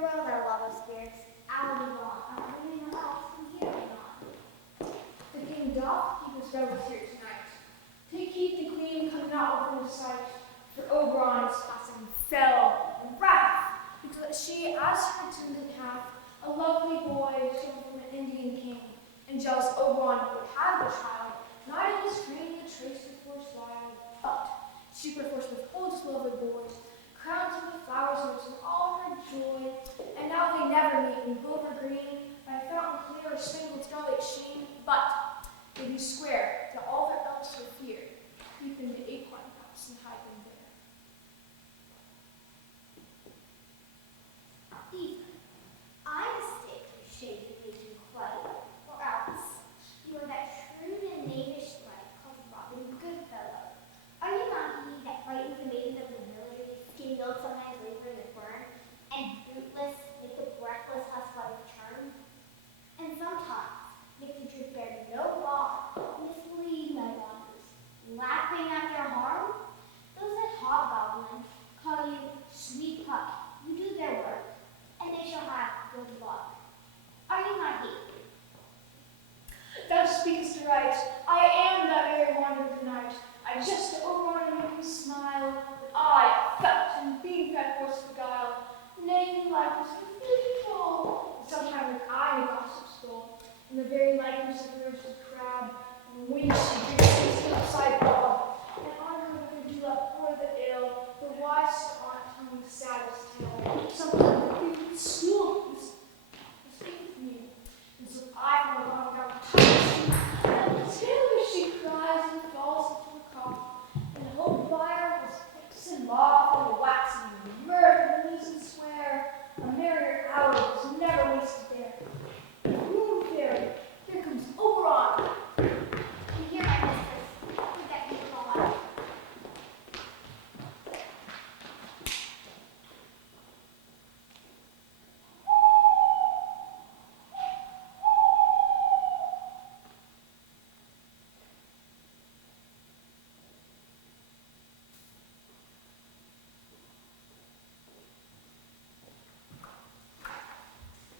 Farewell, their love of spirits. I will be gone. I will be in the house from here on. The king doth keep his revels here tonight. Take heed the queen come not within his sight, for Oberon is passing fell and wrath, because she, as her attendant hath, a lovely boy shown from an Indian king, and jealous Oberon would have the child, not in his train the trace of force wild, but she perforce withholds his lovely boy, crowns him with flowers notes and all her joy, and now they never meet in Wilbur Green, by a fountain clear or spangled starlight sheen, but they do swear to all their else for fear, creep into acorn cups and hide them there. Ethan, I mistake your shade you made you quite, or else you are that shrewd and knavish knight called Robin Goodfellow. Are you not he that frightens the maidens of the village, skin-built sometimes laboring the burn, and bootless make the breathless husband turn? And sometimes make the truth bear no law, mislead my wanders, laughing at their harm? Those that hobgoblin call you sweet puck, you do their work, and they shall have good luck. Are you not he? Thou speakest right. I am that very wanderer tonight. I just to Oberon and make him smile, but I felt and being that horse beguile. Nay, likeness was beautiful. Sometimes with eye a gossip stole, in the very likeness of the roasted crab, and when she drinks his upside bob, and on her wicked do up pour the ill, the wise aunt telling the saddest tale. Sometimes the queen stool speak with me, and so I from along down and till she cries and falls into a cough, and the whole fire was fixed and law, and the waxing and mirth and news and swear, a merrier hour was never wasted there. Moon fairy, here comes Oberon. You hear my mistress, who that beautiful one?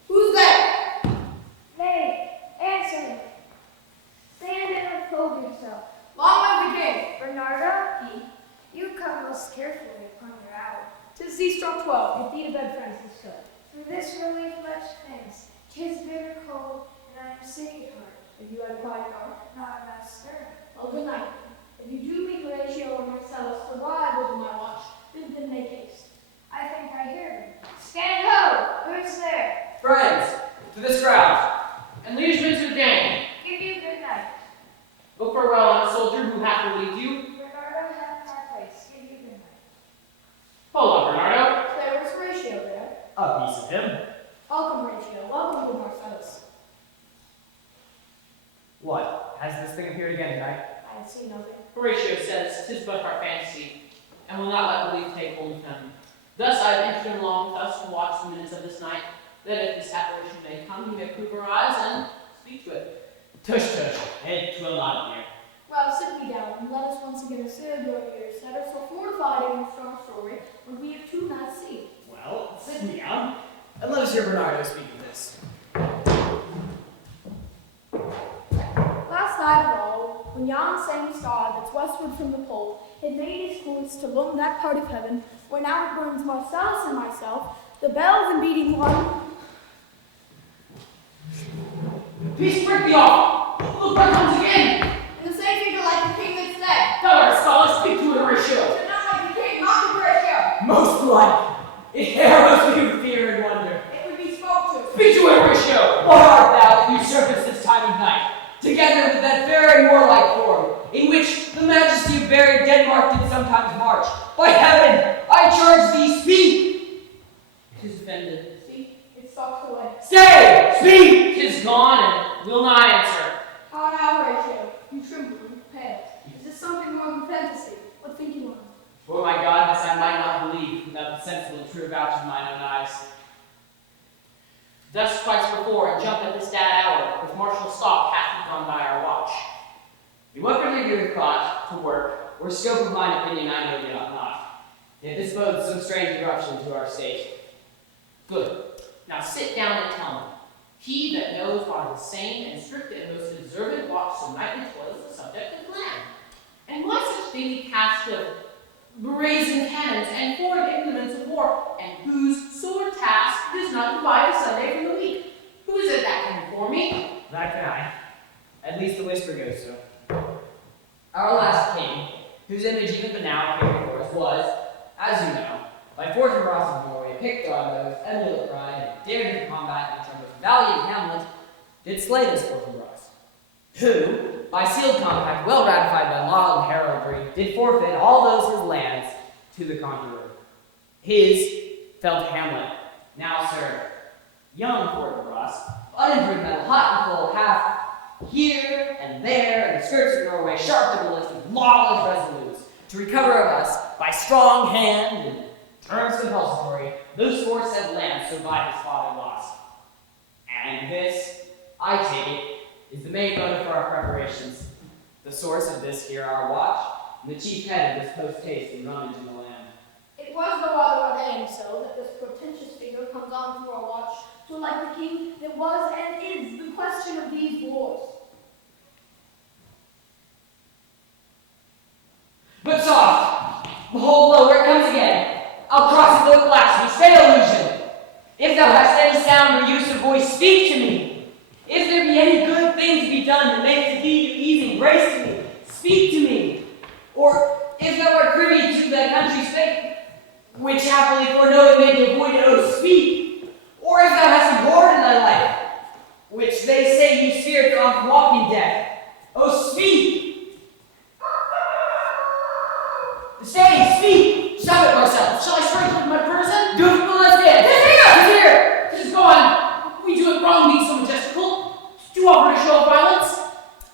Who's there? Nay, answer me. Stand and unfold yourself. Long live the king. Bernardo, you come most carefully upon your hour. 'Tis thee struck 12. Get thee to bed, Francisco. For this relief much thanks. 'Tis bitter cold, and I am sick at heart. If you had quiet guard, not master. Well, good night. If you do meet Horatio or Marcellus, the rivals of my watch, bid them make haste. I think I hear them. Stand ho! Who's there? Friends, to this crowd, and liegemen to the gang, Give you good night. go farewell on a soldier who hath relieved you. Bernardo hath our place. Give you good night. Hold on, Bernardo. There was Horatio there. A piece of him. Welcome, Horatio. Welcome to Marcellus. What? Has this thing appeared again tonight? I have seen nothing. Horatio says, 'tis but our fantasy, and will not let belief take hold of him. Thus I have entered him long, thus to watch the minutes of this night, that if this apparition may come, he may prove our eyes and speak to it. Tush, tush. It will not appear. Well, sit me down and let us once again assail your ears that are so fortified in your strong story when we have two not seen. Well, sit me down, and let us hear Bernardo speak of this. Last night of all, when yon same star that's westward from the pole had made his course to loom that part of heaven where now it burns Marcellus and myself, the bells and beating one. Peace, break the off! Look, where comes again! And the same figure like the king that's dead. Thou art scholar, speak to it, Horatio! So not like the king, not the Horatio. Most like. It harrows me with fear and wonder. It would be spoke to. Speak to it, Horatio! What art thou that usurpest this time of night, together with that fair and warlike form, in which the majesty of buried Denmark did sometimes march? By heaven, I charge thee, speak! 'Tis offended. See, it stalks away. Say, speak! 'Tis gone, and will not answer. How now, Horatio? You tremble and pale. Is this something more than fantasy? What think you of? For my God, this I might not believe, without the sensible and true vouch of mine own eyes. Thus twice before, and jump at this sad hour, with martial stalk hath he gone by our watch. In what particular thought, to work, or scope of mine opinion, I know ye not. Yet this bodes some strange eruption to our state. Good. Now sit down and tell me. He that knows are the sane and strict and most observant watch the nightly toils the subject of land. And why such daily cast of brazen cannons and foreign implements of war, and whose sore task does not divide a Sunday from the week? Who is it that can inform me? That can I. At least the whisper goes so. Our last king, whose image even the now appearing before us, was, as you know, by Fortune Ross of Norway, picked on those eminent pride, and dared in combat which our most valiant Hamlet did slay this Fortune Ross, who, by sealed compact, well ratified by law and heraldry, did forfeit all those his lands to the conqueror. His fell to Hamlet. Now, sir, young Fortune Ross, unimproved metal, hot and full, half here and there, in the skirts of Norway, sharp to the list of lawless resolutes, to recover of us, by strong hand and terms compulsory, those foresaid lands so by his father lost. And this, I take it, is the main motive for our preparations, the source of this here our watch, and the chief head of this post-haste and rummage in the land. It was no other ordained so that this portentous figure comes on to our watch to elect the king that was and is the question of these wars. But soft! Behold, lo, where it comes again! I'll cross it, look last, we stay illusion! If thou hast any sound or use of voice, speak to me! If there be any good thing to be done that makes the key to ease and grace to me, speak to me! Or if thou art privy to thy country's fate, which happily foreknow it may be avoided, oh, speak! Or if thou hast a Lord in thy life, which they say you spirits oft walk in death, oh, speak! Say, speak! Shove it, Marcel. Shall I strike with my person? Do it, let's dance! It's here! It is gone! We do it wrong, being so majestical. Do offer to show of violence.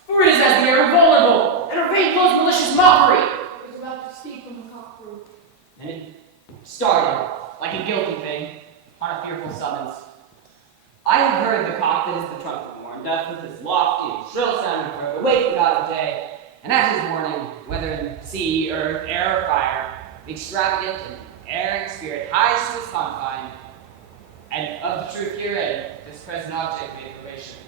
For it is as we are invulnerable, and our vain clothes malicious mockery. I was about to speak when the cock crew. And it started, like a guilty thing, on a fearful summons. I have heard the cock that is the trumpet horn, doth with his lofty and shrill sounding throat awake the god of day, and at his warning, whether in sea, earth, air, or fire, the extravagant and erring spirit hies to his confine, and of the truth herein, this present object made probation.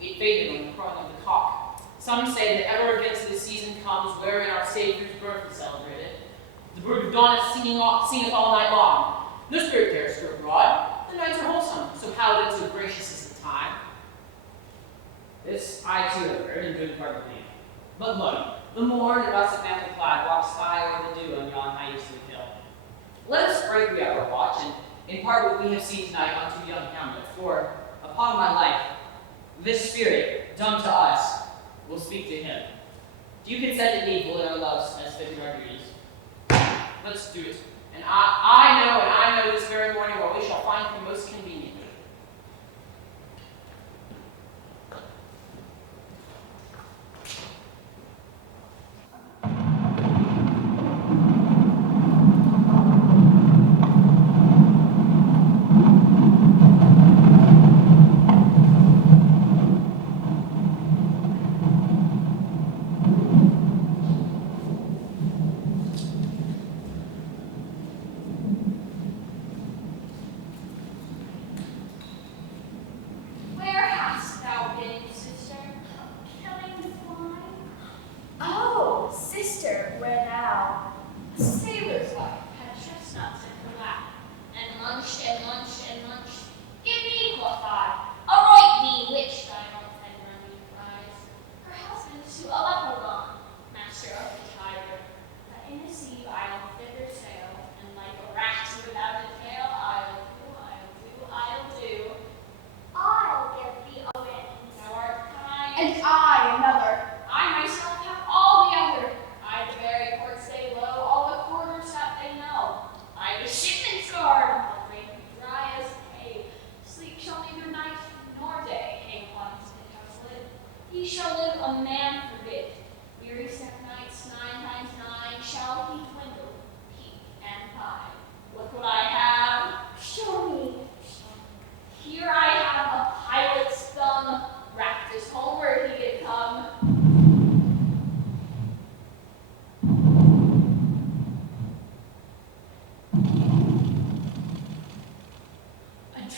It faded on the crowing of the cock. Some say that ever against this season comes wherein our Savior's birth is celebrated. The bird of dawn is singeth all night long. No spirit dares stir abroad. The nights are wholesome, so hallowed and so gracious is the time. This I too have heard, and good part of me. But look, the morn in russet mantle clad walks by o'er the dew on yon high eastern hill. Let us break we our watch, and impart what we have seen tonight unto young Hamlet, for, upon my life, this spirit, dumb to us, will speak to him. Do you consent to needful in our loves as fitting our duties? Let's do it. And I know this very morning what we shall find him most convenient.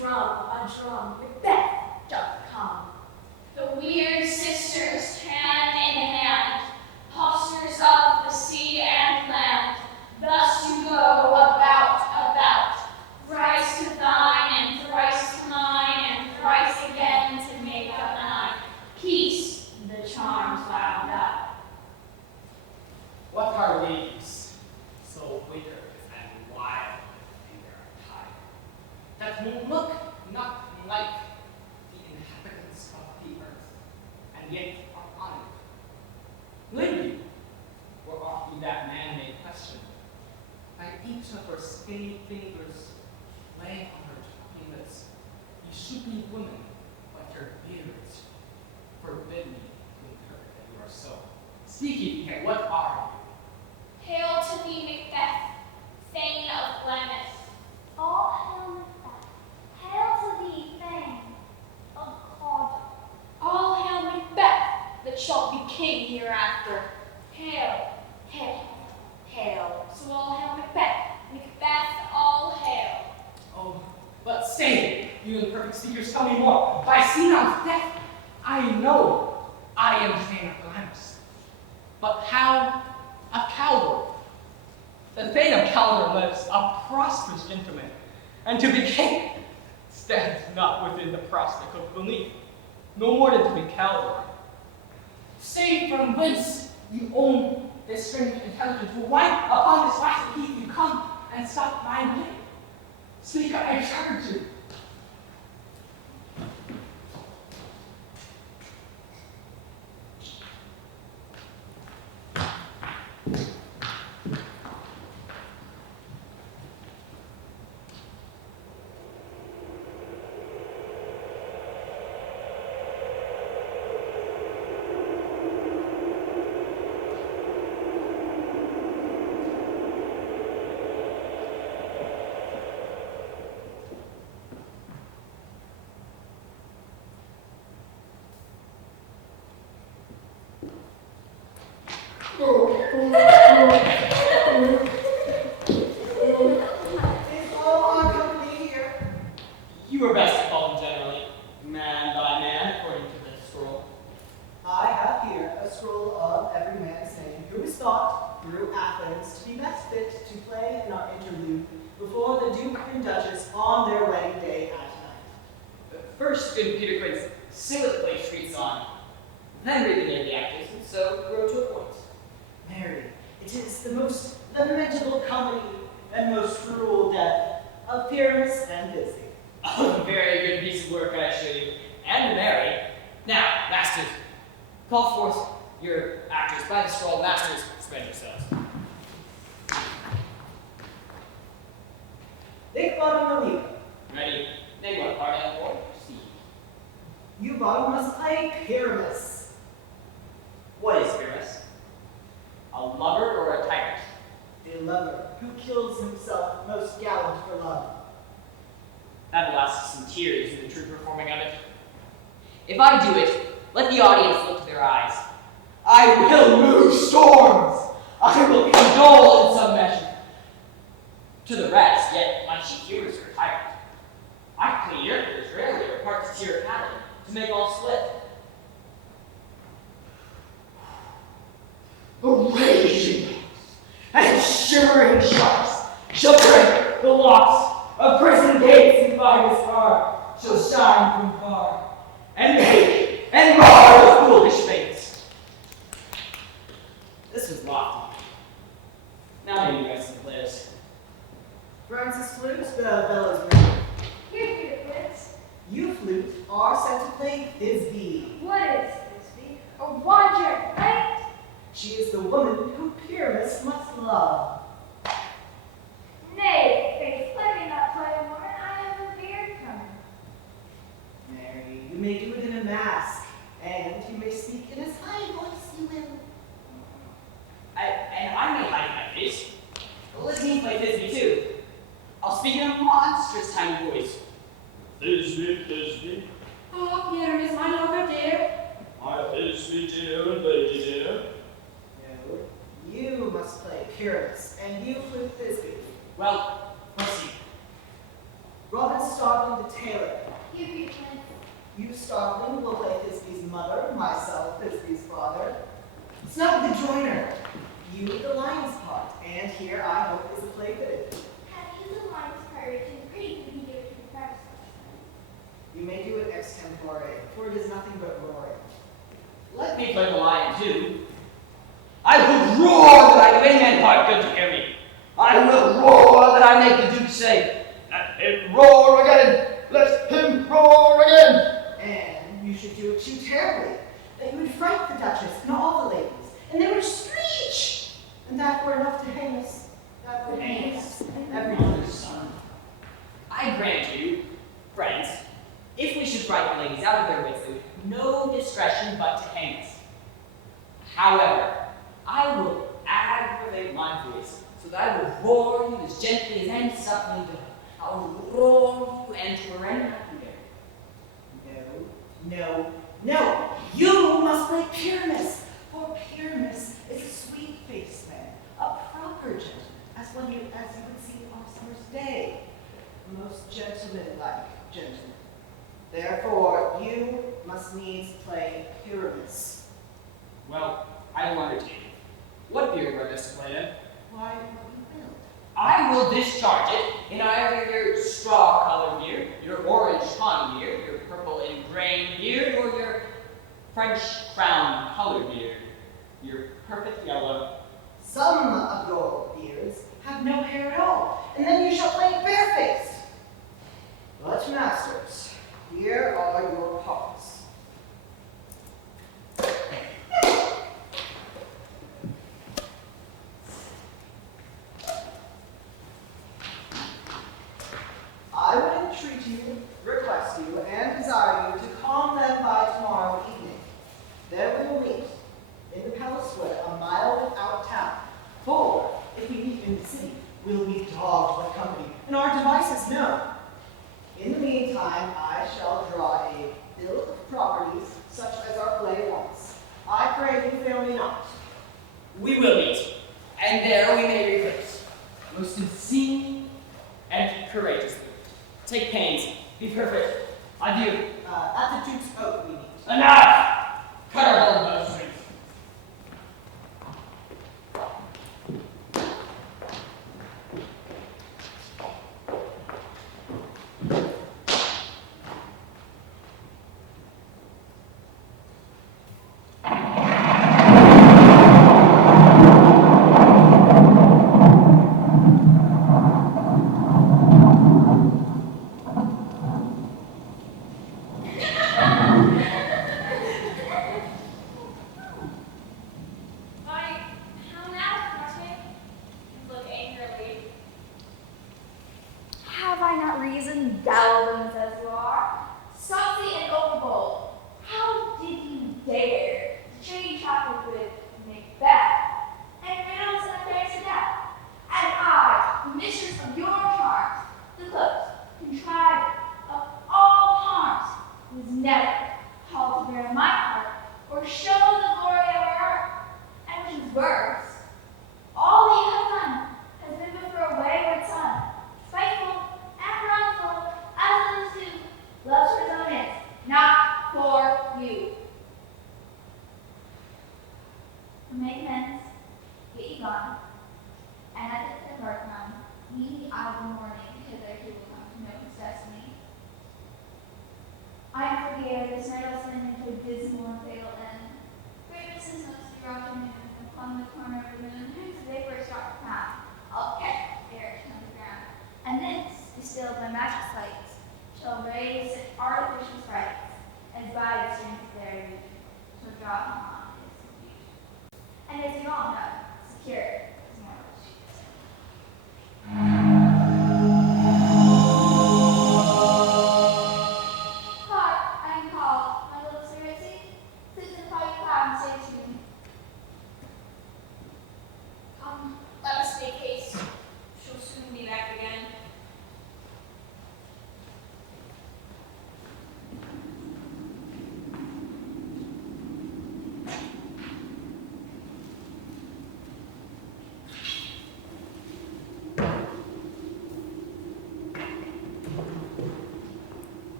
drum a drum, Macbeth doth come. The weird sisters, hand in hand, postures of the sea and land, thus do go about, thrice to thine and thrice to mine, and thrice again to make up nine. Peace, the charms wound up. What are ladies so withered and wild in their attire, that will look not like the inhabitants of the earth, and yet are honored? Lady, were oft be that man may question, by each of her skinny fingers laying on her tawny lips, you should be women, but your beards forbid me to incur that you are so. Speak ye here, what are you? Hail to thee, Macbeth, thane of Glamis. All hail Macbeth. Hail to thee, fame of Cawdor. All hail Macbeth, that shall be king hereafter. Hail, hail, hail. So all hail Macbeth. Macbeth, all hail. Oh, but stay, you imperfect speakers, tell me more. By scene of death, I know I am Thane of Glamis. But how of Cawdor? The Thane of Cawdor lives, a prosperous gentleman, and to be king stands not within the prospect of belief, no more than to be Cawdor. Say from whence you own this strange intelligence, for why upon this last heath you come and stop my way? Speak, I charge you. Is all our company here? You were best to call them generally, man by man, according to this scroll. I have here a scroll of every man's name who is thought through Athens to be best fit to play in our interlude before the Duke and Duchess on their wedding day at night. First, good Peter Quince, say what the play treats on, then read the name of the actors, and so grow to a point. Mary, it is the most lamentable comedy and most cruel death of Pyramus and Disney. A very good piece of work, I assure you, and Mary. Now, masters, call forth your actors by the scroll. Masters, spread yourselves. Nick Bottom, Ready? Name what part of the board? Proceed. you bottom must play Pyramus. What is Pyramus? A lover or a tyrant? The lover who kills himself most gallant for love. That will ask some tears in the true performing of it. If I do it, let the audience look to their eyes. I will move storms. I will condole in some measure. To the rest, yet my chief hearers are tyrant. I play characters rarely or parts to tear padding to make all split. The raging and shivering sharks shall break the locks of prison gates, and by his star shall shine from far, and make and mar the foolish fates. This was lofty. Now maybe you guys can play this. Francis Flute, the bellows ring. Here, Peter Quince. You, Flute, are set to play Thisbe. What is Thisbe? A wandering knight? She is the woman who Pyramus must love. Nay, faith, let me not play a woman. I have a beard coming. Mary, you may do it in a mask, and you may speak in as high a voice you will. And I may hide my face. But let me play Thisbe too. I'll speak in a monstrous tiny voice. Thisbe, Thisbe, Oh, here is my lover dear. my Thisbe dear and lady dear. No, you must play Pyramus, and you, Flute Thisbe. Well, proceed. Robin started the tale You agree, Prince? You, Starling, will play Thisbe's mother, myself, Thisbe's father. Snug the joiner, you the lion's part, and here I hope is a play fitted. Have you the lion's courage and pretty to be given to the first person? You may do it extempore, for it is nothing but roaring. Let me play the lion too. I will roar that I make men quite good to hear me. I will roar that I make the Duke say, "Let him roar again! Let him roar again!" And you should do it too terribly, that you would fright the Duchess and all the ladies, and they would screech, and that were enough to hang us. That would hang us, every mother's son. I grant you, friends, if we should frighten the ladies out of their wits, there would be no discretion but to hang us. However, I will aggravate my voice, so that I will roar you as gently as any suckling dove. I will roar you and to any happy No, no, you must play Pyramus, for Pyramus is a sweet-faced man, a proper gentleman, as you would see on a summer's day, a most gentleman-like gentleman. Therefore, you must needs play Pyramus. Well, I will undertake it. What beard were this to play in? Why, what you will. I will discharge it in either your straw-colored beard, your orange tawny beard, your purple and gray beard, or your French crown-colored beard, your perfect yellow. Some of your beards have no hair at all, and then you shall play barefaced. But, masters, here are your parts. I would entreat you, request you, and desire you to calm them by tomorrow evening. Then we will meet in the palace square, a mile without town. For if we meet in the city, we'll be dogged with company, and our devices known. In the meantime, I shall draw a bill of properties such as our play wants. I pray you fail me not. We will meet, and there we may rehearse, most obscene and courageously. Take pains, be perfect. Adieu. At the Duke's Oak we meet. Enough! Cut our whole bowstrings. Have I not reason, Dalvins as you are? Saucy and overbold, how did you dare to trade chocolate with Macbeth and riddles and affairs of death? And I, the mistress of your charms, the close, contriver of all harms, was never called to bear my part or show the glory of our art. And which is worse, all that you have done has been but for a wayward son, spiteful and wrongful as those who loves for his own ends, not for you. Make amends, get you gone, and at the depart time, leave me out of the morning, hither he will come to know his destiny. I am forgiven, this night I'll send into a dismal and fatal end. Greatness is most your afternoon, upon the corner of the moon, whose vapors dark the path, I'll catch ere it comes the ground. And this, distilled by magic lights, shall raise artificial sprites, as by the strength of their youth, shall draw him on his beauty. And as you all know, secure is mortal sheets. Hark, I am called, my little Sir Ritzy, sit in the fiery cloud and say to me. Come, let us make haste. She'll soon be back again.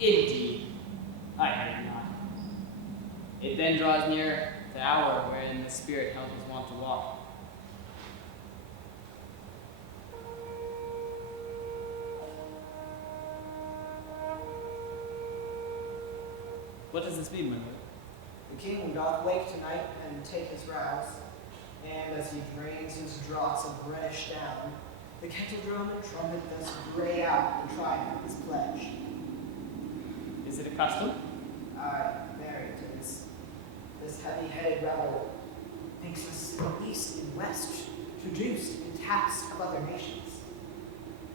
Indeed, I heard not. It then draws near the hour wherein the spirit help is wont to walk. What does this mean, my lord? The king doth wake tonight and take his rouse, and as he drains his draughts of reddish down, the kettle drum and trumpet does bray out the triumph of his pledge. Is it a custom? Aye, marry it is. This heavy-headed rebel thinks us in the east and west traduced in taps of other nations.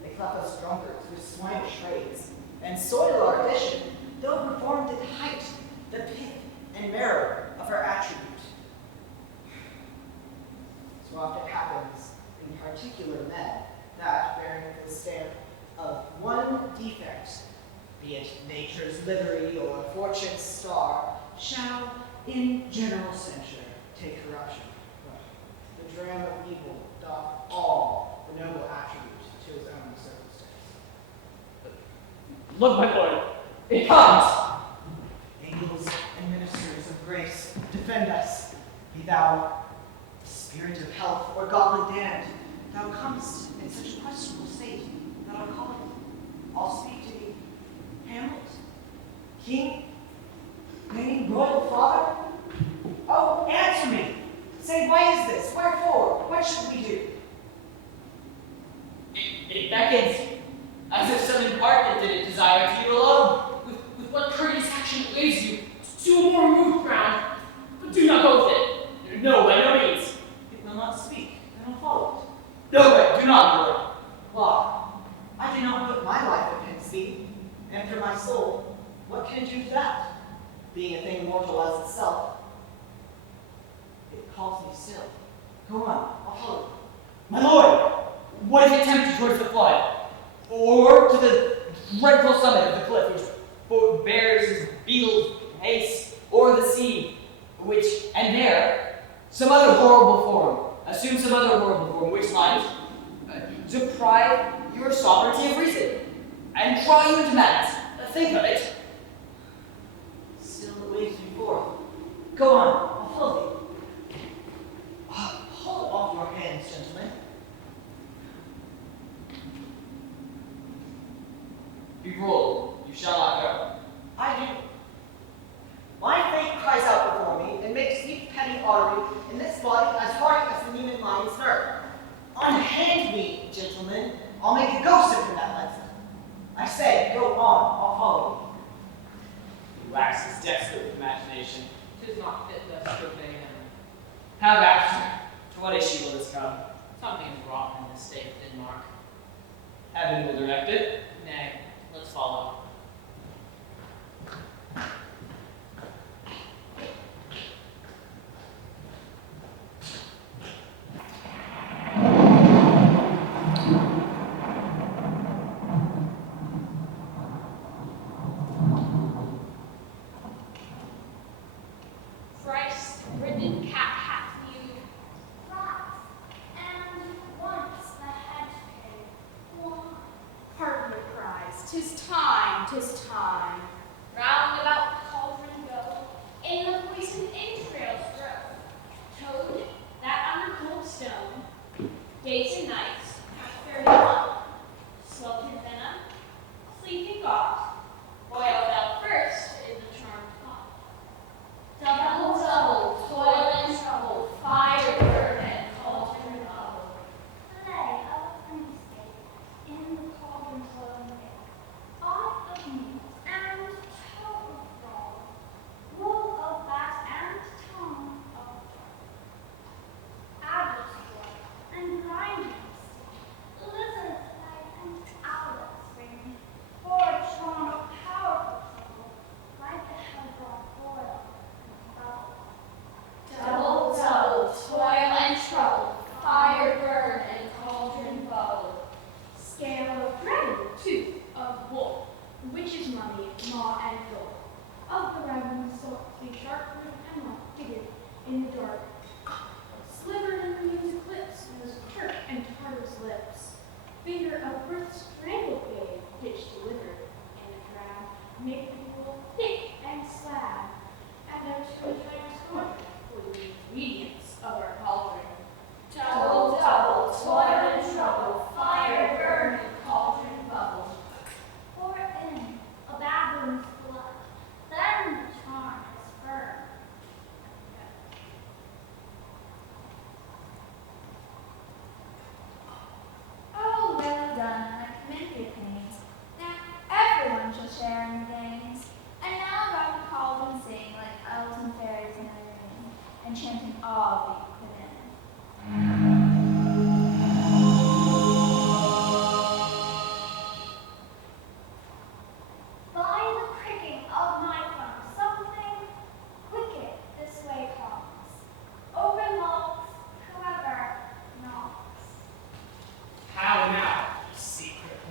They clep us drunkards with swinish trades, and soil our vision, though reformed at height, the pith and marrow of our attribute. So often happens in particular men that, bearing the stamp of one defect, be it nature's livery or fortune's star, shall, in general censure, take corruption. But the dram of evil doth all the noble attribute to his own circumstance. Look, my lord, it comes! Angels and ministers of grace, defend us. Be thou the spirit of health or goblin damned, thou comest in such a questionable state that I'll call it. I'll speak to thee. Hamlet? King? Reigning royal father? Oh, answer me! Say, why is this? Wherefore? What should we do? It beckons, as if some imparted desire to you alone. With what courteous action it waves you to a more removed ground. But do not go with it. No, by no means. It will not speak, then I'll follow it. No, but do not, my lord. Why? I do not put my life against thee, and for my soul, what can it do to that? Being a thing mortal as itself, it calls me still. Go on, I'll follow you. My lord, what if it tempts you towards the flood? Or to the dreadful summit of the cliff which bears his beetle pace, or the sea, which, and there, some other horrible form, assume some other horrible form, which might deprive your sovereignty of reason, and draw you into madness. Think of it. Still the waves before. Go on, I'll follow thee. Hold off your hands, gentlemen. Be ruled, you shall not go. I do. My fate cries out before me and makes each petty artery in this body as hard as the human mind's nerve. Unhand me, gentlemen. I'll make a ghost of him that lets it. I say, go on, I'll follow He waxes desperate with imagination. 'Tis not fit thus to obey him. Have after. To what issue will this come? Something is wrong in this state of Denmark. Heaven will direct it. Nay, let's follow. Christ-ridden cat hath mewed. Rats, and once the hedge-pig. Why? Pardon your cries. 'Tis time, 'tis time. Round about the cauldron go, in the poisoned entrails grow. Toad, that under cold stone, days and nights hath fared alone. Sweltered venom, sleeping got, boil thou first in the charmed pot. Double, double, toil and trouble, fire burn and cauldron bubble. Play of homestead in the cauldron flowing there. Art of meat and toe of frog, wool of bat and tongue of dog. Adder's blood and grinding stick, lizard's leg and owlet's ring, for a charm of powerful trouble, like the hell-brought boil and bubble. Double, double, toil and trouble, fire burn and cauldron bubble. Scale of dragon, tooth of wolf, witch's mummy, maw and hill. Of the raven sort, the sharp root emerald figured in the dark. Sliver in the moon's eclipse was Turk and Tartar's lips. Finger of birth's strangled babe, ditch delivered, and a drown, make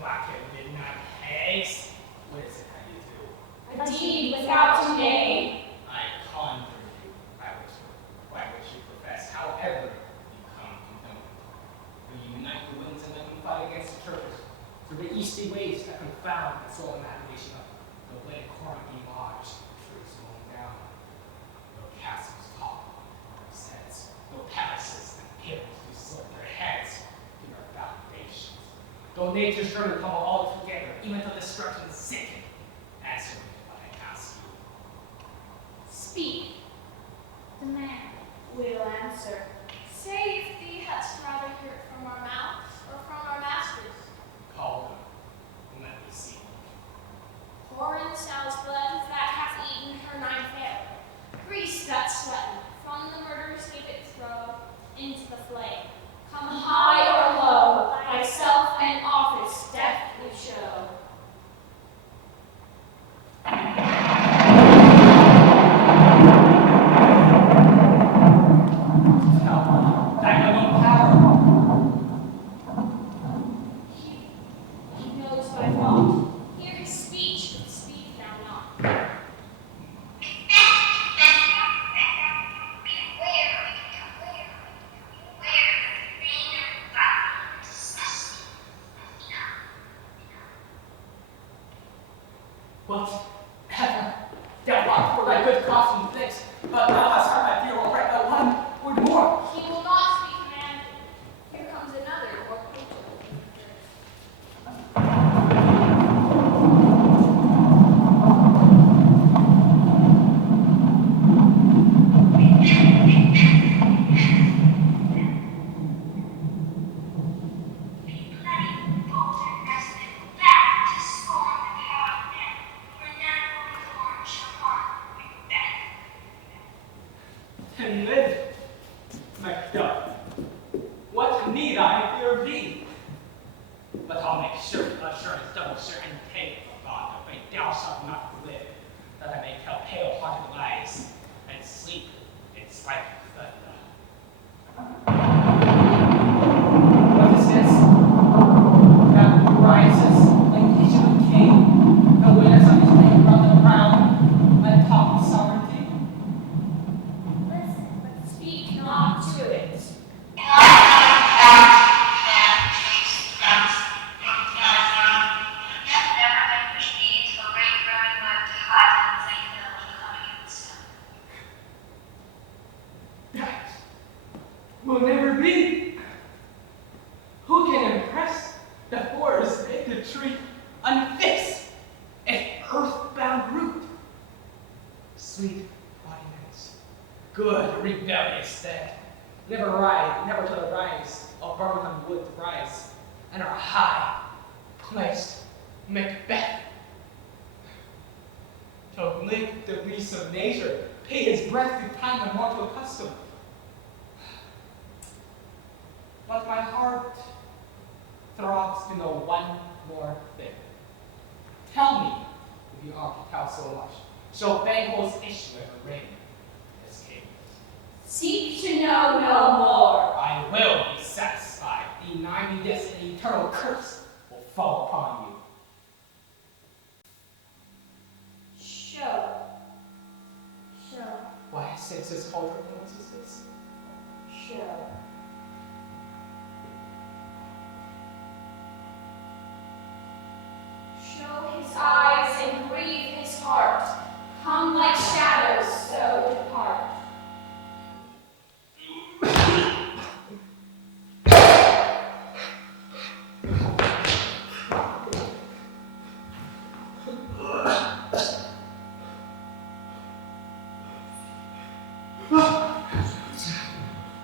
black and midnight hags. What is it that you do? A deed without a name. I conjure you by which you profess, however you come to know. For you unite the winds and then you fight against the churches. Through the easty ways that confound the soul imagination of the way corny lodge, trees rolling down. No castles tall on those heads, no palaces and pillars who slip their heads to their foundations. Though nature's journey come all together, even though destruction is sinking, answer me what I ask you. Speak. The man. We'll answer. Say if thee hadst rather hear it from our mouths or from our masters. Call them, and let me see. Corinth sows blood that hath eaten her 9 fair. Grease that sweat from the murder's give it throw into the flame. Come high or low, thyself and office death would show. Thy unknown power. He knows thy thought. Hear his speech, but speak thou not. Whatever thou art for thy good cause and things, but thou hast heard my fear will break the one word more. He will not speak commanded. Here comes another more patient. And live, Macbeth. What need I fear thee? But I'll make sure, assurance, double sure, and take for God the faith thou shalt not live, that I may tell pale-hearted lies, and sleep in spite of thunder. What is this? That rises like vision king, and wears on his name round the crown, and top of sovereignty. Listen, but speak not to it. That will never be. Who can impress the forest naked tree and fix an earthbound root? Sweet audience, good rebellious stead, never to the rise of Birmingham wood rise, and our high placed Macbeth. To lick the lease of nature, pay his breath through time and mortal custom. But my heart throbs to know one more thing. Tell me, if you are to tell so much, shall Bangor's issue ever reign as king? Seek to know no more. I will be satisfied. Deny me this, and eternal curse will fall upon you. Show. Why, since his culture is this? Show. Show his eyes and grieve his heart. Come like shadows, so depart.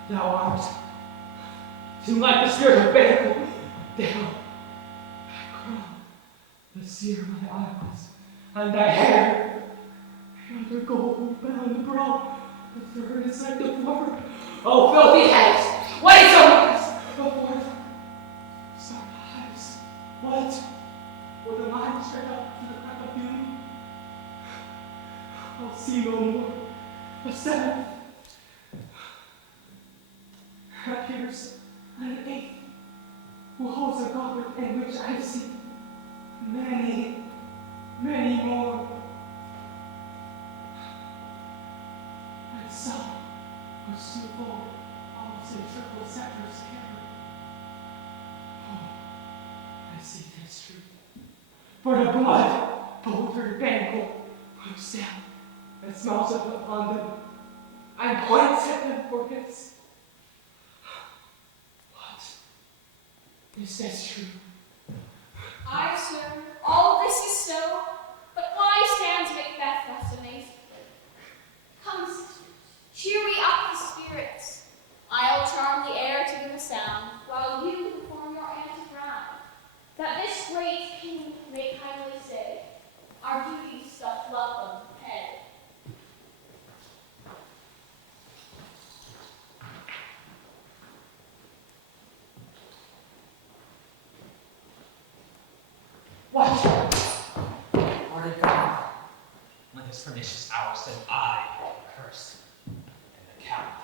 Thou art too like the spirit of Baal. Thou, the seer of my eyes, and thy hair, and the gold bound brow, the third is like the former. Oh, filthy heads, what is your the fourth? Starry eyes, what? Will the line straight up to the crack of beauty? I'll see no more. The seventh, appears an eighth, who holds a goblet in which I see For the blood poured through the banquet of Sam and smells of London. I'm quite certain for this. What? Is this true? Aye, sir, all this is so, but why stand Macbeth thus amazingly? Come, sisters, cheer we up the spirits. I'll charm the air to give a sound, while you perform your antic round, that this great king may kindly say, our duties doth welcome pay. What? Lord God, when this pernicious hour said I curse in the calendar.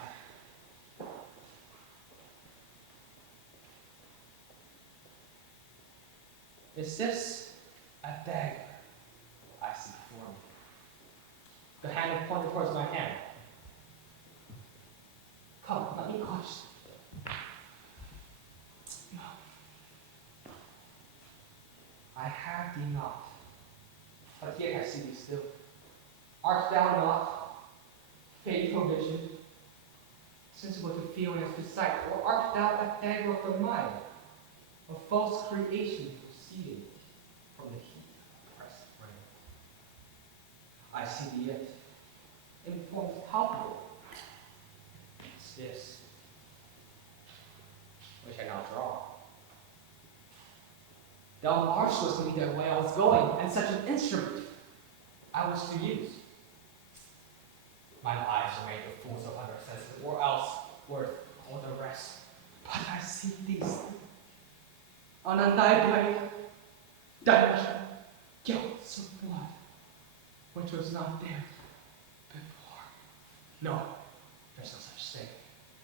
Is this a dagger I see before me? The hand pointed towards my hand. Come, let me touch. No. I have thee not, but yet I see thee still. Art thou not faithful vision, sensible to feeling as to sight, or art thou a dagger of the mind, a false creation proceeding from the heat of pressed brain? I see thee yet, in forms palpable. It's this, which I now draw. Thou marshallest me the way I was going, and such an instrument I was to use. Mine eyes remain the fools of undersensitive, or else worth all the rest. But I see these on a night blade, dungeon, gilts of blood, which was not there before. No, there's no such thing.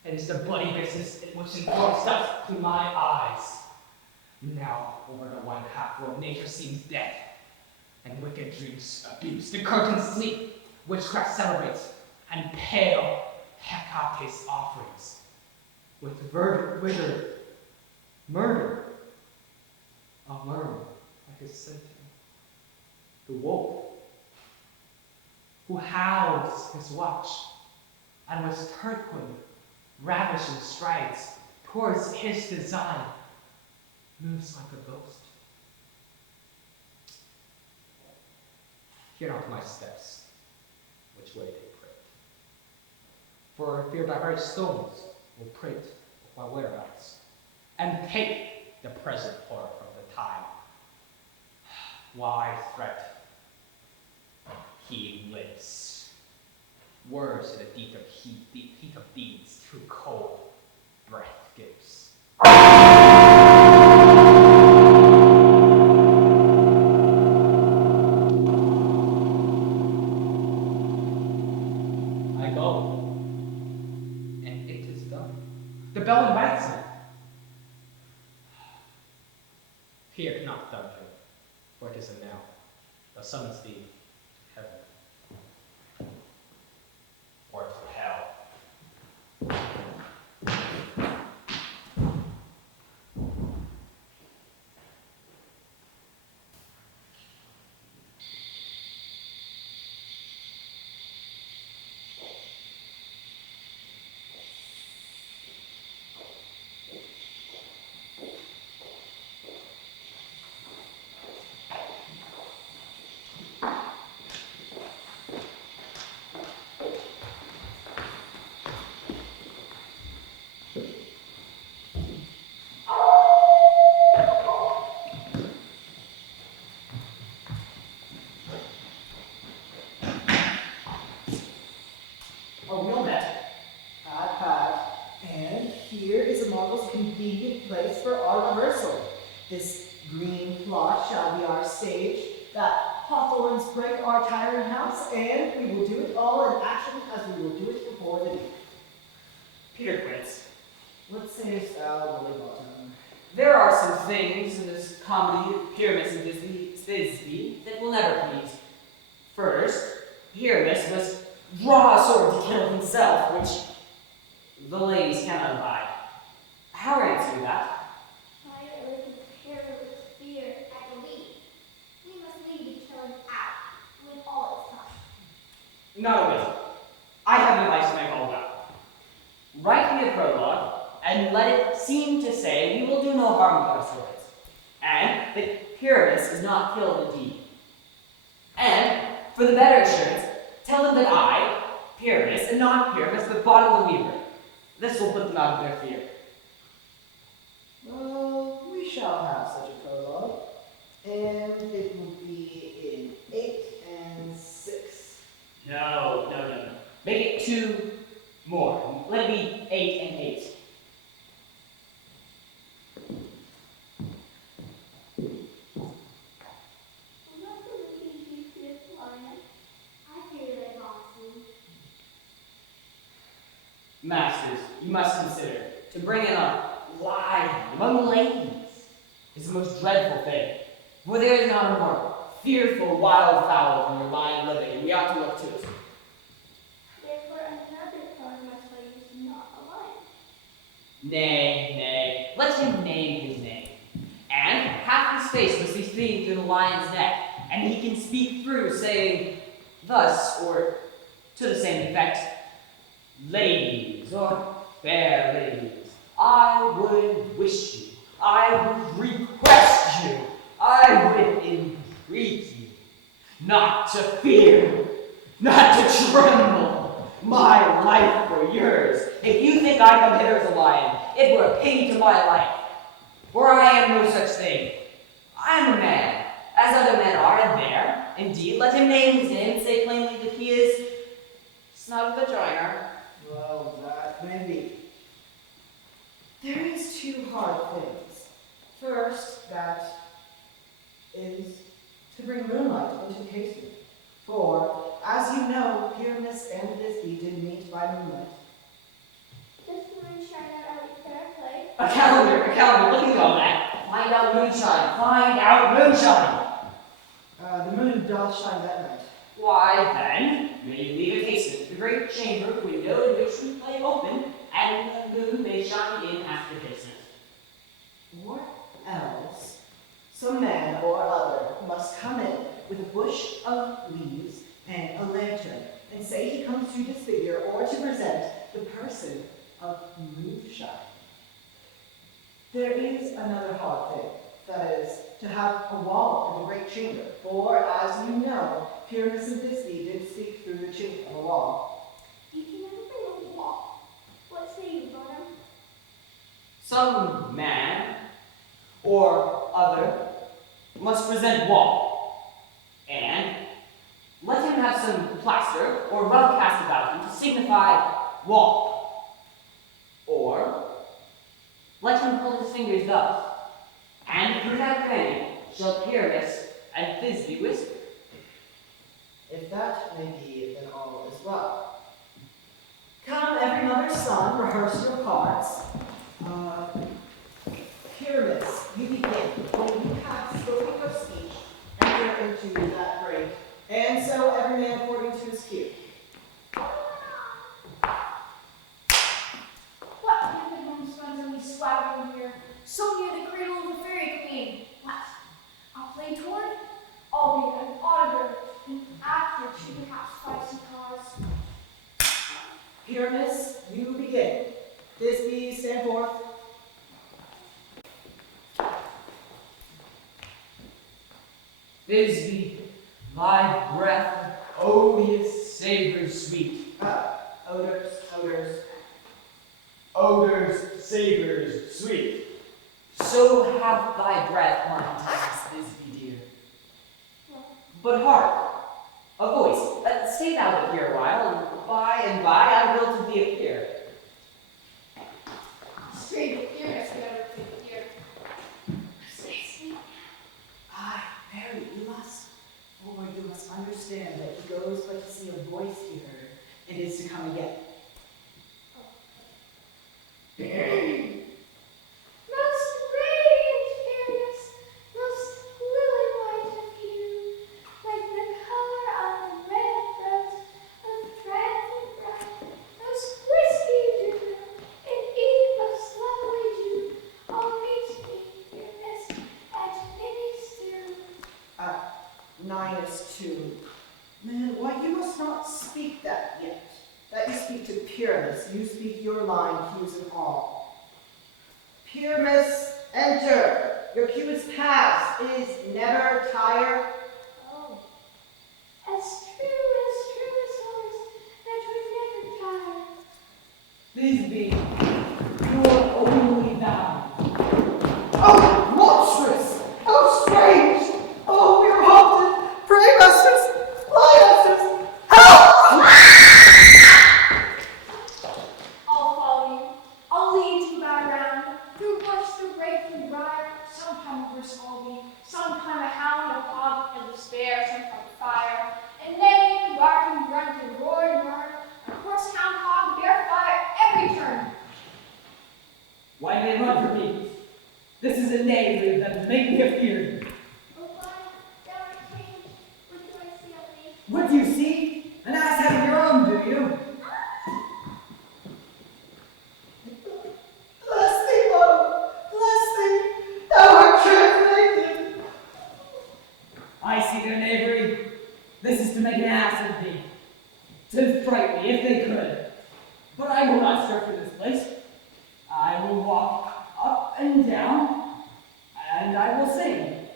It is the bloody business which informs stuff to my eyes. Now, over the one half world, nature seems dead, and wicked dreams abuse. The curtains sleep, witchcraft celebrates, and pale Hecate's offerings, with withered murder alone like a sentinel. The wolf, who howls his watch, and with turquoise, ravishing strides towards his design, moves like a ghost. Hear not my steps, which way they prate. For I fear thy very stones will prate of my whereabouts, and take the present horror from the time. While I threat, he lives. Words in the deep of deeds, too cold breath gives. The bell invites me. Fear not, dungeon, for it is a knell that summons thee to heaven, or to hell. Oh, we know that. Pat. And here is a marvelous convenient place for our rehearsal. This green plot shall be our stage, that hawthorns break our tiring house, and we will do it all in action as we will do it before the Duke. Peter quits. What sayest thou, Willie Bottom? There are some things in this comedy of Pyramus and Thisbe that will never please. First, Pyramus must draw a sword to kill himself, which the ladies cannot abide. How are you to do that? By a little perilous fear, I believe. We not a wizard. I have advice to make all about. Write me a prologue, and let it seem to say we will do no harm with our swords, and that Pyramus is not killed indeed. And, for the better assurance, tell them that I, Pyramus, and not Pyramus, but Bottle the Weaver. This will put them out of their fear. Well, we shall have such a prologue, and it will be in 8 and 6. No. Make it 2 more. Let it be 8 and 8. Masters, you must consider, to bring in a lion among ladies is the most dreadful thing. For there is not a more fearful wild fowl than your lion living, and we ought to look to it. Therefore, another part of my play is not a lion. Nay. Let him name his name. And half his face must be seen through the lion's neck, and he can speak through, saying thus, or to the same effect, ladies, or fair ladies, I would wish you, I would request you, I would entreat you, not to fear, not to tremble, my life for yours. If you think I come hither as a lion, it were a pity to my life, for I am no such thing. I am a man, as other men are, and there, indeed, let him name his name and say plainly that he is snug the joiner. Well, that may be. There is 2 hard things. First, that is to bring moonlight into the casement. For, as you know, Pyramus and Thisbe did meet by moonlight. Does the moon shine out at fair play? A calendar, look at all that. Find out moonshine. The moon does shine that night. Why, then, may you leave a casement, the great chamber, window in which we play open, and the moon may shine in after casement. Or else, some man or other must come in with a bush of leaves and a lantern, and say he comes to disfigure or to present the person of moonshine. There is another hard thing, that is, to have a wall in the great chamber, for, as you know, Pyramus and Thisbe did speak through the chink of a wall. You can never bring a wall. What say you, Bonham? Some man or other must present wall, and let him have some plaster or rough cast about him to signify wall. Or let him hold his fingers thus, and through that granny shall Pyramus and Thisbe whisper. If that may be, then all is well. Come, every mother's son, rehearse your parts. Pyramus, you begin. When you have spoken your speech, enter into that break. And so every man according to his cue. What stupid homespuns are we swaggering here? So near the cradle of the fairy queen. What? I'll play toward? I'll be an auditor, an actor to perhaps spicy cause. Pyramus, you begin. Thisbe, stand forth. Thisbe, thy breath, odious savors sweet. Odors. Savors sweet. So hath thy breath mine taste, Thisbe dear. But hark, a voice. Stay thou but here a while, and by I will to thee appear. Straight ears, better to hear. Aye, very, you must. For you must understand that he goes but to see a voice he heard, and is to come again. Most radiant Pyramus, most lily white of hue, like the color of the red rose, of prancing bright, most whiskey dew, and eve of lovely dew, all meet me, Pyramus, at any stew. 9 is 2. Man, why you must not speak that yet. That you speak to Pyramus, you speak your line, cues and all. Pyramus, enter. Your cue is past. It is never tire. Oh, as true as horse, that was never tired. This be your only vow. Oh, monstrous! Oh, strange! Oh, we are haunted! Pray, masters! Fly, masters! Help! I'll follow you. I'll lead you by round, through bush, through brake, through briar. Sometime a horse I'll be, sometime a hound, a hog, and despair, sometime a fire. And neigh and bark and grunt and roar and burn, a horse, hound, hog, bear, fire, every turn. Why do they run from me? This is a knave that will make me afeard. Oh, why, thou art changed. What do I see of thee? What do you see? An ass having your own, do you? Bless thee, Lord! Bless thee! Thou art translated! I see their knavery. This is to make an ass of me. To fright me, if they could. But I will not stir from this place. I will walk up and down, and I will sing,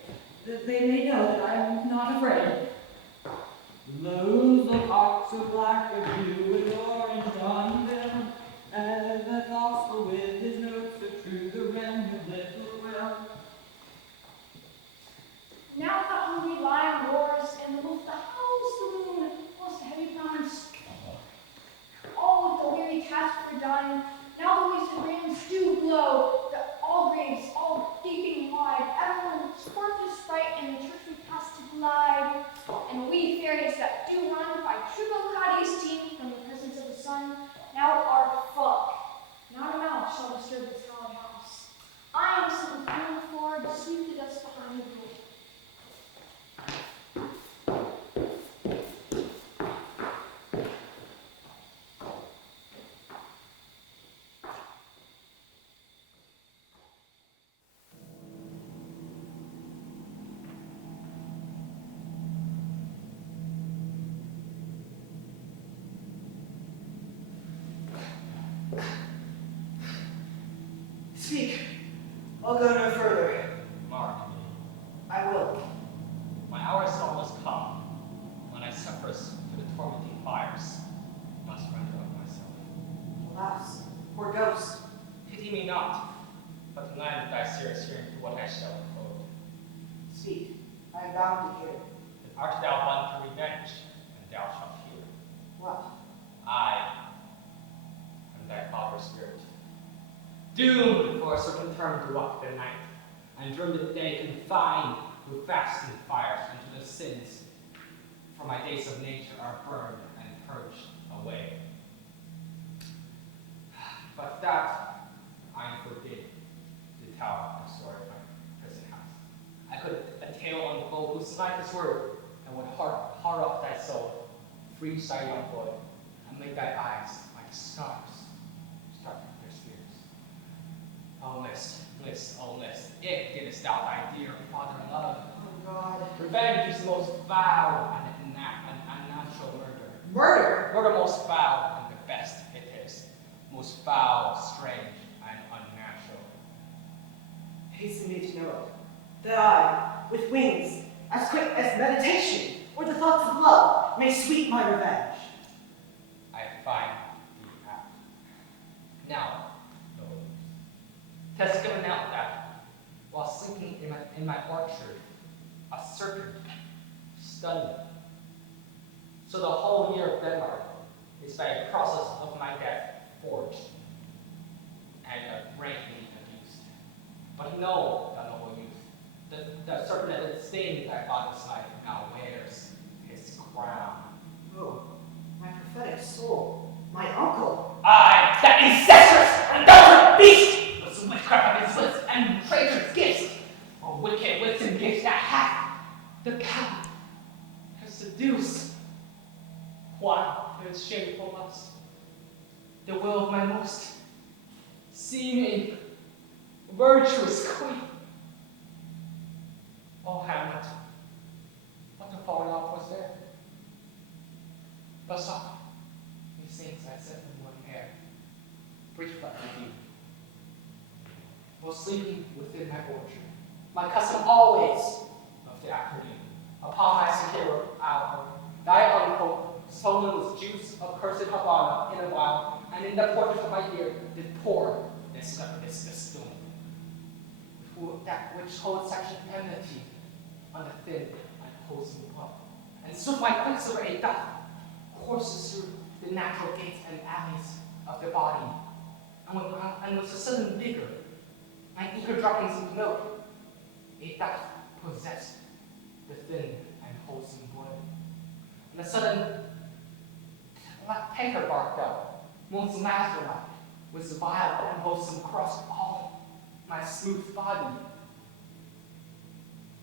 that they may know that I am not afraid. Those the cocks of black of blue and orange on them, and the gospel with his notes of true, the wren with little will. Now the hungry lion roars, and the wolf the howls the moon, whilst the heavy pines, all with the weary task for dying. Now the wasted winds do blow, all graves, all gaping wide, everyone scorches fright, and the church we pass to glide. And we fairies that do run by true Bocadi's team from the presence of the sun, now are full. Not a mouse shall disturb this hallowed house. I am sent with human forward to sweep the dust behind the door. Speak. I'll go no further. Mark me. I will. My hour is almost come. When I suffer through the tormenting fires, must render up myself. Alas, poor ghost. Pity me not, but lend thy serious hearing to what I shall quote. Speak. I am bound to hear. Then art thou one for revenge, and thou shalt hear. What? I am thy father's spirit, doomed for a certain term to walk the night, and during the day confined through fasting fires into the sins. For my days of nature are burned and purged away. But that I forbid to tell the story of my prison house. I could a tale unfold whose slightest word and would har up thy soul, freeze thy young boy, and make thy eyes like stars start their spheres. Oh list, oh list, if didst thou thy dear father love. Oh God. Revenge is the most foul and unnatural murder. Murder? Murder most foul and the best it is. Most foul, strange, and unnatural. Hasten me to know it, that I, with wings as quick as meditation or the thoughts of love, may sweep my revenge. I find thee apt. Now, Lord, 'tis given out that, while sleeping in my orchard, a serpent stunned me. So the whole year of Denmark is by a process of my death forged, and greatly abused. But know, thou noble youth, the serpent that had stained thy father's life now wears his crown. Oh, my prophetic soul, my uncle. I, that incestuous and adulterate beast, was the witchcraft of his lips and traitorous gifts, or wicked wisdom gifts that hath the power to seduce one to his shameful lust. The will of my most seeming virtuous queen. Oh, Hamlet, what a falling off was there? But soft, methinks I set in one air, brief but deep. While sleeping within my orchard, my custom always of the afternoon, upon my secure hour, thy uncle, stolen with juice of cursed Havana in a while, and in the portrait of my ear did pour this stone, that which holds such enmity on the thin and wholesome blood, and swift like quicksilver a doth courses through the natural gates and alleys of the body, and with a sudden vigor, like eager droppings of milk, it doth possess the thin and wholesome blood. And a sudden paper bark though, most laughter-like, was vile and wholesome across all my smooth body.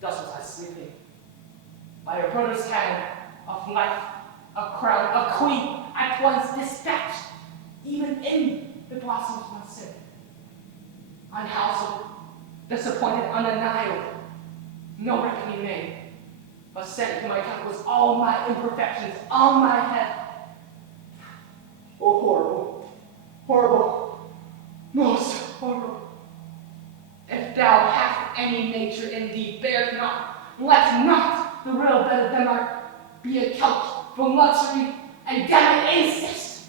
Thus was I sleeping. By a brother's hand of life, a crown, a queen, at once dispatched, even in the blossoms of my sin. Unhoused, disappointed, unannihilated, no reckoning made, but sent to my count was all my imperfections on my head. Oh, horrible, horrible, most horrible. If thou hast any nature in thee, bear not, let not the real bed of Denmark be a couch for luxury and damned incest.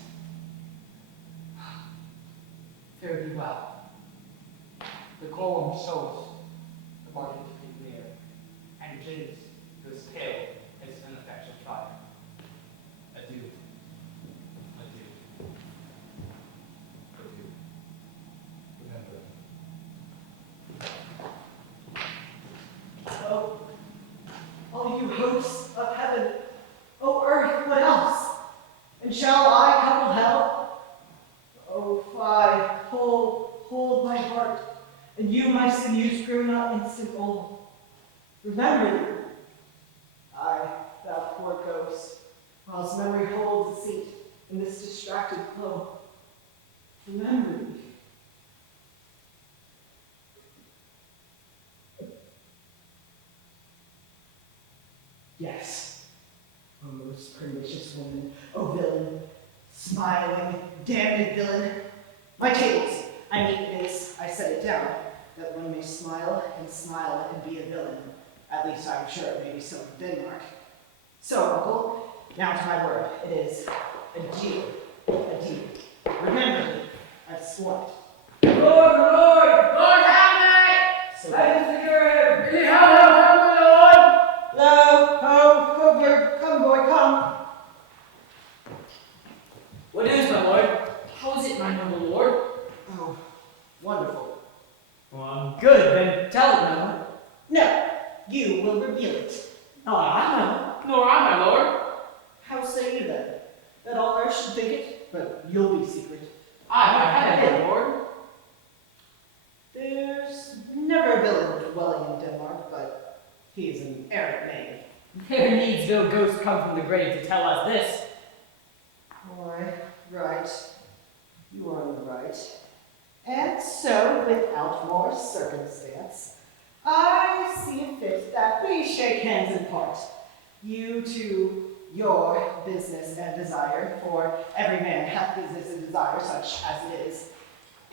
Fare thee well. The golem shows the bargain to be near, and James goes pale as an affection fire. Adieu. Adieu. Adieu. Remember. Oh, all you hosts of heaven, oh earth, what else? And shall I couple hell? Oh, fie, hold my heart, and you, my sinews, grow not instant old. Remember thee. Aye, thou poor ghost, whilst memory holds a seat in this distracted flow. Remember thee. Yes, O most pernicious woman, O villain, smiling, damned villain. My tables, I mean it is, I set it down, that one may smile and be a villain. At least I'm sure it may be so in Denmark. So, uncle, now to my word. It is adieu, adieu. Remember me, I've sworn it. Lord Hamlet! So, Let us secure him! Hello, ho, bird, come, boy, come. What news, my lord? How is it, my noble lord? Oh, wonderful. Well, good, then tell it, my lord. No, you will reveal it. Oh, I know. Nor I, my lord. How say you then? That all earth should think it, but you'll be secret. I, my lord. There's never a villain dwelling in Denmark, but he is an arrant knave. There needs no ghost come from the grave to tell us this. Why, right. You are in the right. And so, without more circumstance, I see it fit that we shake hands and part. You to your business and desire, for every man hath business and desire, such as it is.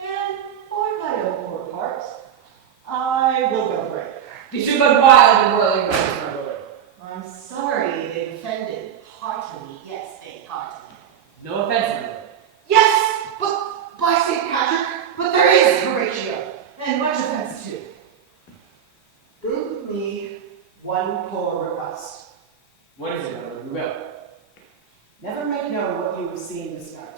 And for my own poor part, I will go break. These are but wild and whirling ghosts, my lord. I'm sorry they offended. Heartily, yes, they heartily. No offense, my lord. Yes, but by St. Patrick, but there is Horatio, and much offense too. Bid me one poor request. What is it, my lord? We will. Never make known what you have seen this night.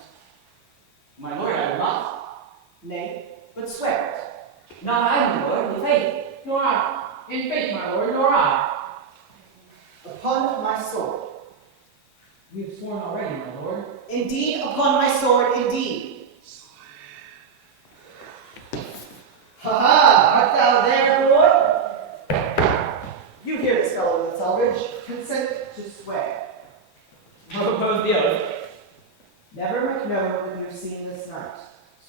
My lord, I will not. Nay, but swear it. Not I, my lord, in faith. Nor I. In faith, my lord, nor I. Upon my sword. We have sworn already, my lord. Indeed, upon my sword, indeed. Ha-ha! Art thou there, Lord? You hear this fellow, Miss Eldridge. Consent to swear. Propose the oath. Never make known what you have seen this night.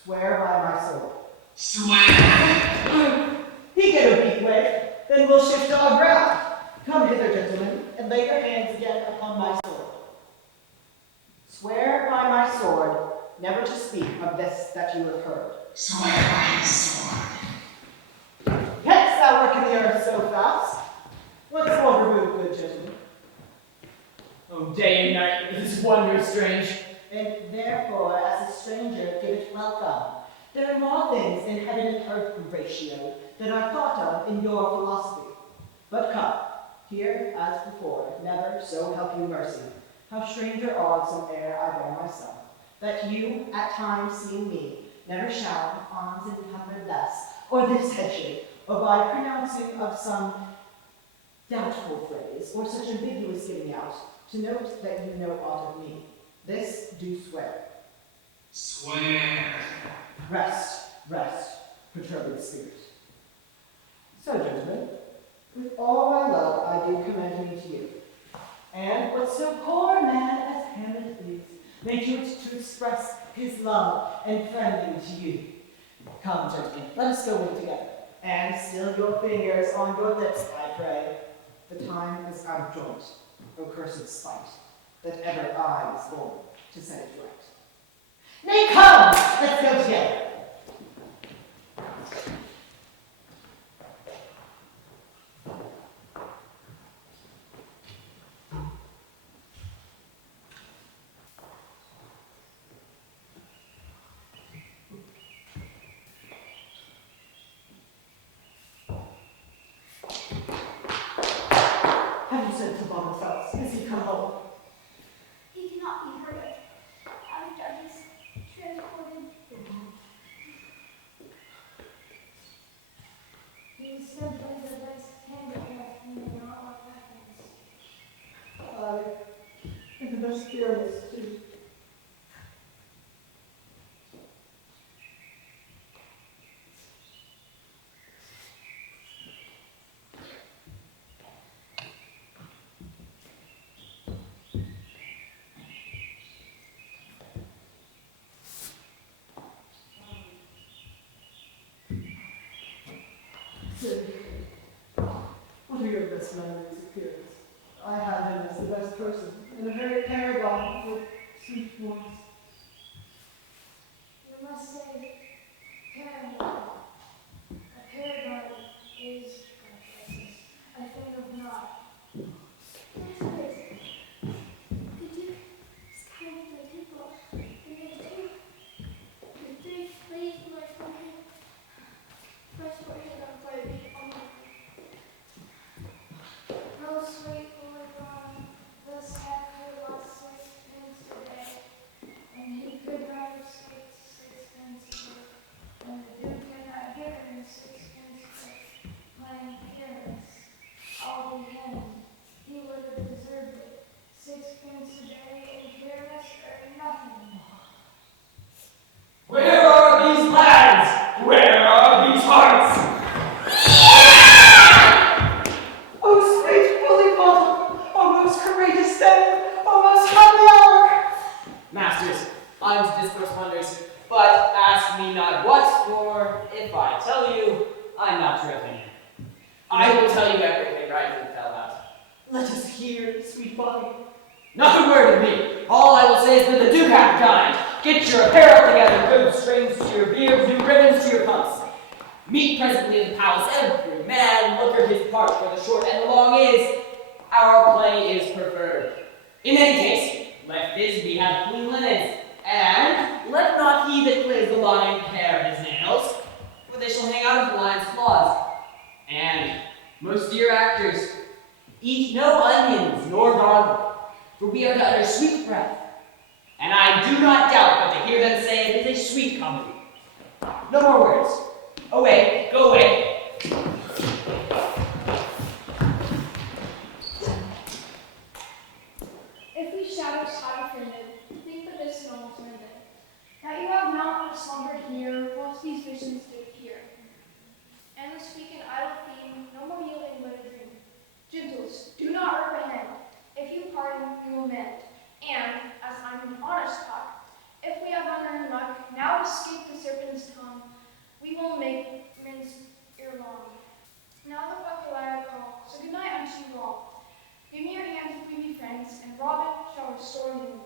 Swear by my sword. Swear! He get a beat way, then we'll shift to our ground. Come hither, gentlemen, and lay your hands again upon my sword. Swear by my sword, never to speak of this that you have heard. Swear by his sword. Canst thou work in the earth so fast? What's more remove, good gentleman? Oh, day and night, this wonder strange. And therefore, as a stranger, give it welcome. There are more things in heaven and earth, Horatio, than are thought of in your philosophy. But come, here as before, never, so help you mercy, how stranger odd some'er I bear myself, that you, at times seeing me, never shall, arms encumbered thus, or this headshake, or by pronouncing of some doubtful phrase, or such ambiguous giving out, to note that you know aught of me. This do swear. Swear. Rest, rest, perturbed spirit. So, gentlemen, with all my love I do commend me to you. And what so poor a man as Hamlet is, may do it to express his love and friendly to you. Come, gentlemen, let us go in together. And still your fingers on your lips, I pray. The time is out of joint, O cursed spite, that ever I was born to set it right. Nay, come! Let's go together. Have you sent to Bob Phelps? Has he come home? He cannot be heard of. Our judges transported. He was simply the best handicap and not what happens. And the most fearless, too. What are your best memories of Piers? I have him as the best person, and a very paragon for sweet voice. You must say, paragon. A paragon is, a thing of naught. That's crazy. The Duke is kind of the temple, and the three ladies my forehead. My forehead on fire. No sweet boy gone, thus hath he lost 6 pence a day, and he could not have spent 6 pence a day, and the Duke had not given him 6 pence for playing careless. I'll be hanged. He would have deserved it. 6 pence a day and careless or nothing. Where are these lads? Where are these hearts? Oh, sweet holy mother! Oh, most courageous day! Oh, most happy hour! Masters, I'm to discourse wonders, but ask me not what, for if I tell you, I'm not your opinion. I will tell you everything right and fell out. Let us hear, sweet body. Not a word of me. All I will say is that the Duke hath dined. Get your apparel together, good strings to your beards, new ribbons to your pumps. Meet presently in the palace, every man looker his part, for the short and the long is, our play is preferred. In any case, let Thisbe have clean linens, and let not he that plays the lion pare his nails, for they shall hang out of the lion's claws. And, most dear actors, eat no onions nor garlic, for we are to utter sweet breath. And I do not doubt but to hear them say it is a sweet comedy. No more words. Away, go away. If we shadows have offended, think that this is almost ended. That you have not slumbered here, whilst these visions did appear. And to speak an idle theme, no more yielding but a dream. Gentles, do not reprehend. If you pardon, you will mend. And, as I'm an honest talk, if we have unearned muck, now escape the serpent's tongue, we will make men's ear long. Now the buckler call, so good night unto you all. Give me your hands if we be friends, and Robin shall restore you.